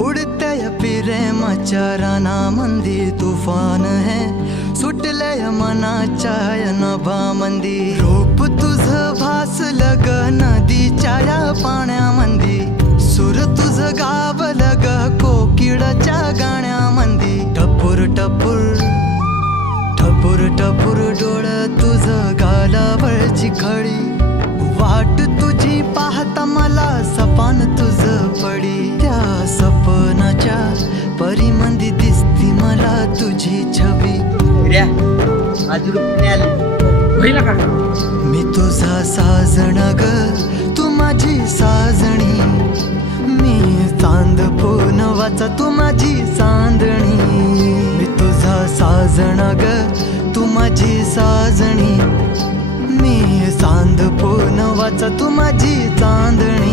उडत्या प्रेमाच्या रानामंदी तुफान है, सुटलय मनाच्या नभामंदी. रूप तुझं भासलं ग नदीच्या या पाण्यामंदी, सुर तुझं गावलं ग कोकिळाच्या गाण्यामंदी. टपूर टपूर टपूर टपूर डोळं तुझं गालावरची खडी, वाट तुझी पाहता मला सपान तुझं पडी. त्या सपनाच्या परीमंदी दिसती मला तुझी छबी. मी तुझा साजण ग तू माझी साजणी, मी चांद पूनवाचा तू माझी चांदणी. मी तुझा साजण ग तू माझी साजणी, मी चांद पूनवाचा तू माझी चांदणी.